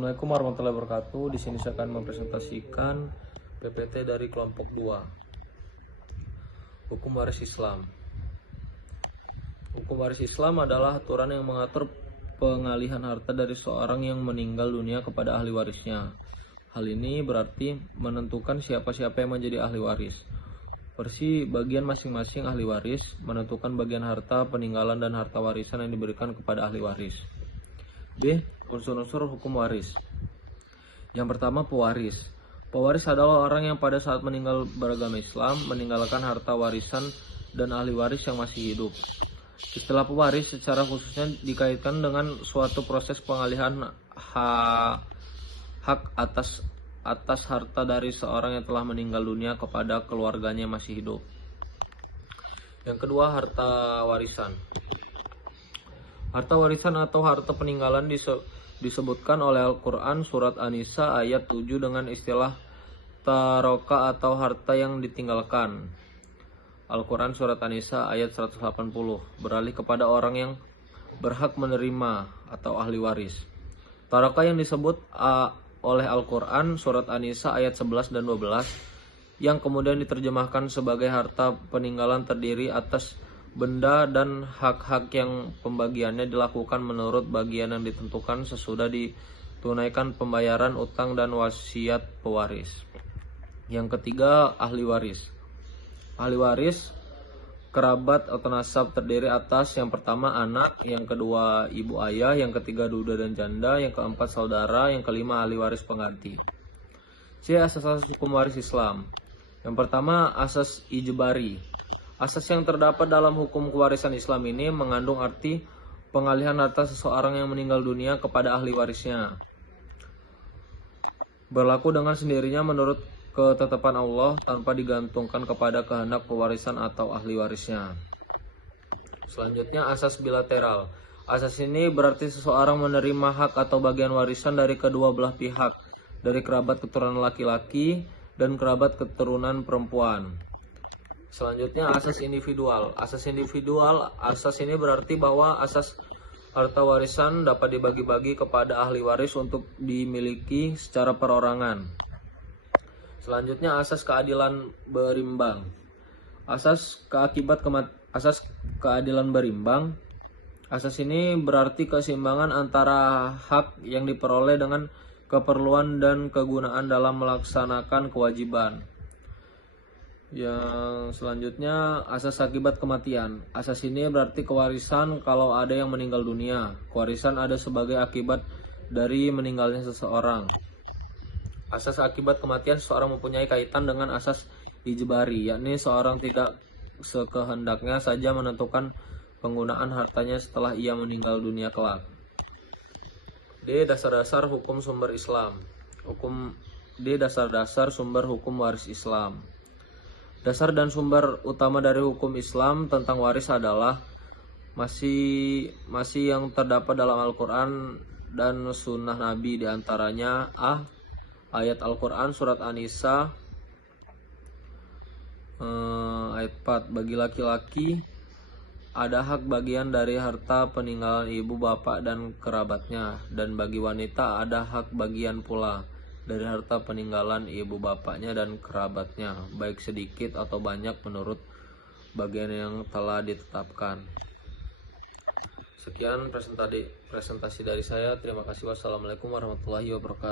Assalamualaikum warahmatullahi wabarakatuh. Di sini saya akan mempresentasikan PPT dari kelompok 2. Hukum waris Islam. Hukum waris Islam adalah aturan yang mengatur pengalihan harta dari seorang yang meninggal dunia kepada ahli warisnya. Hal ini berarti menentukan siapa-siapa yang menjadi ahli waris. Versi bagian masing-masing ahli waris menentukan bagian harta peninggalan dan harta warisan yang diberikan kepada ahli waris. B. Unsur-unsur hukum waris. Yang pertama, pewaris. Pewaris adalah orang yang pada saat meninggal beragama Islam meninggalkan harta warisan dan ahli waris yang masih hidup. Istilah pewaris secara khususnya dikaitkan dengan suatu proses pengalihan hak atas harta dari seorang yang telah meninggal dunia kepada keluarganya yang masih hidup. Yang kedua, harta warisan. Harta warisan atau harta peninggalan disebutkan oleh Al-Quran surat An-Nisa ayat 7 dengan istilah taroka atau harta yang ditinggalkan. Al-Quran surat An-Nisa ayat 180 beralih kepada orang yang berhak menerima atau ahli waris. Taroka yang disebut oleh Al-Quran surat An-Nisa ayat 11 dan 12 yang kemudian diterjemahkan sebagai harta peninggalan terdiri atas benda dan hak-hak yang pembagiannya dilakukan menurut bagian yang ditentukan sesudah ditunaikan pembayaran utang dan wasiat pewaris. Yang ketiga, ahli waris. Ahli waris kerabat atau nasab terdiri atas yang pertama anak, yang kedua ibu ayah, yang ketiga duda dan janda, yang keempat saudara, yang kelima ahli waris pengganti. C. Asas-asas hukum waris Islam. Yang pertama, asas ijbari. Asas yang terdapat dalam hukum kewarisan Islam ini mengandung arti pengalihan harta seseorang yang meninggal dunia kepada ahli warisnya. Berlaku dengan sendirinya menurut ketetapan Allah tanpa digantungkan kepada kehendak pewarisan atau ahli warisnya. Selanjutnya, asas bilateral. Asas ini berarti seseorang menerima hak atau bagian warisan dari kedua belah pihak, dari kerabat keturunan laki-laki dan kerabat keturunan perempuan. Selanjutnya, asas individual. Asas ini berarti bahwa asas harta warisan dapat dibagi-bagi kepada ahli waris untuk dimiliki secara perorangan. Selanjutnya, asas keadilan berimbang. Asas keadilan berimbang. Asas ini berarti keseimbangan antara hak yang diperoleh dengan keperluan dan kegunaan dalam melaksanakan kewajiban. Yang selanjutnya, asas akibat kematian. Asas ini berarti kewarisan kalau ada yang meninggal dunia. Kewarisan ada sebagai akibat dari meninggalnya seseorang. Asas akibat kematian seseorang mempunyai kaitan dengan asas ijbari, yakni seorang tidak sekehendaknya saja menentukan penggunaan hartanya setelah ia meninggal dunia kelak. D. Dasar-dasar hukum sumber Islam. Dasar-dasar sumber hukum waris Islam. Dasar dan sumber utama dari hukum Islam tentang waris adalah masih yang terdapat dalam Al-Quran dan Sunnah Nabi, diantaranya A. Ayat Al-Quran surat An-Nisa ayat 4, bagi laki-laki ada hak bagian dari harta peninggalan ibu bapak dan kerabatnya, dan bagi wanita ada hak bagian pula dari harta peninggalan ibu bapaknya dan kerabatnya, baik sedikit atau banyak menurut bagian yang telah ditetapkan. Sekian presentasi dari saya. Terima kasih. Wassalamualaikum warahmatullahi wabarakatuh.